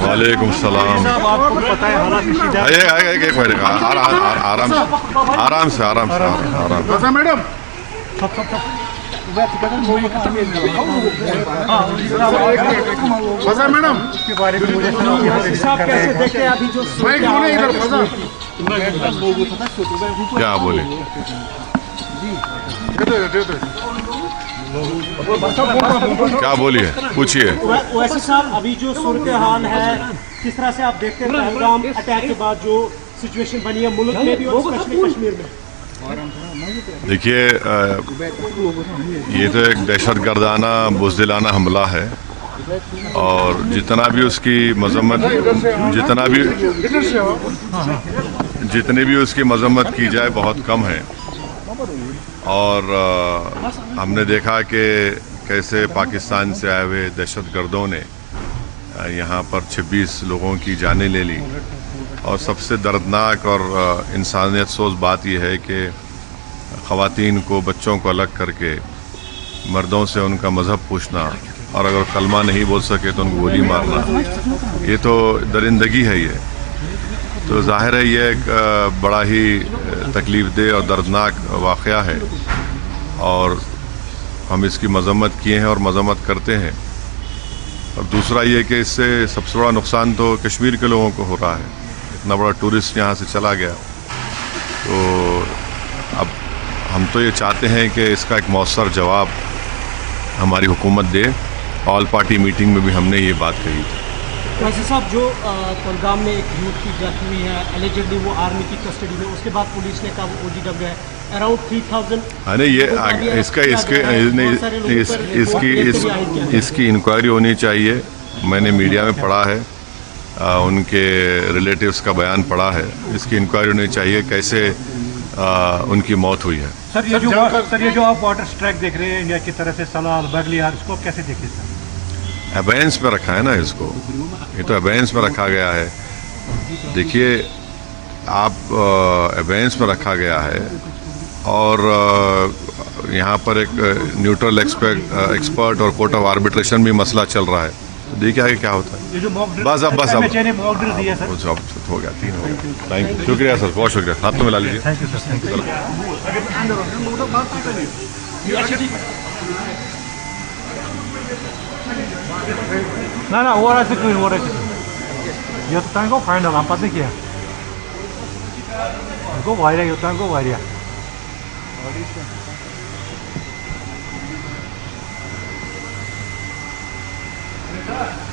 वालेकुम सलाम। आपको पता है हालात एक मिनट आराम से मैडम मैडम के बारे में मुझे कैसे देखते हैं अभी जो क्या बोले? क्या बोलिए, पूछिए। वैसे साहब अभी जो सूरत हाल है किस तरह से आप देखते हैं पहलगाम अटैक के बाद जो सिचुएशन बनी है मुल्क में भी और स्पेशली कश्मीर में? देखिए, ये तो एक दहशतगर्दाना बुज़दिलाना हमला है और जितना भी उसकी मजम्मत जितनी भी उसकी मजम्मत की जाए बहुत कम है। और हमने देखा कि कैसे पाकिस्तान से आए हुए दहशतगर्दों ने यहाँ पर 26 लोगों की जानें ले ली। और सबसे दर्दनाक और इंसानियत सोच बात यह है कि ख़वातीन को, बच्चों को अलग करके मर्दों से उनका मज़हब पूछना और अगर कलमा नहीं बोल सके तो उनको गोली मारना, ये तो दरिंदगी है। ये तो ज़ाहिर है ये एक बड़ा ही तकलीफ़देह और दर्दनाक वाक़या है और हम इसकी मज़म्मत किए हैं और मज़म्मत करते हैं। और दूसरा ये कि इससे सबसे बड़ा नुकसान तो कश्मीर के लोगों को हो रहा है। इतना बड़ा टूरिस्ट यहाँ से चला गया, तो अब हम तो ये चाहते हैं कि इसका एक मौसर जवाब हमारी हुकूमत दे। ऑल पार्टी मीटिंग में भी हमने ये बात कही थी। वैसे साहब जो पहलगाम में एक यूथ की डेथ हुई है, एलिजिडली वो आर्मी की कस्टडी में, उसके बाद पुलिस ने कहा वो OGW है, अराउंड 3000। हाँ नहीं, ये इसकी इंक्वायरी होनी चाहिए। मैंने मीडिया में पढ़ा है, उनके रिलेटिव्स का बयान पढ़ा है। इसकी इंक्वायरी होनी चाहिए कैसे उनकी मौत हुई है। सर ये जो आप वाटर स्ट्राइक देख रहे हैं इंडिया की तरफ से सलाल बगलियार, इसको कैसे देखिए सर? अबेंस में रखा है ना इसको, ये तो अबेंस में रखा गया है। देखिए आप, अबेंस में रखा गया है और यहाँ पर एक न्यूट्रल एक्सपर्ट और कोर्ट ऑफ आर्बिट्रेशन भी मसला चल रहा है। देखिए आगे क्या होता है। बस अब हो गया, 3 हो गया। थैंक यू, शुक्रिया सर, बहुत शुक्रिया। हाथ तो मिला लीजिए। Thank you sir. ना वो ऐसे क्यों हो रहे थे? ये तो तंगो फाइनल हम पता किया को वायरिया, ये तंगो वायरिया। Thank you.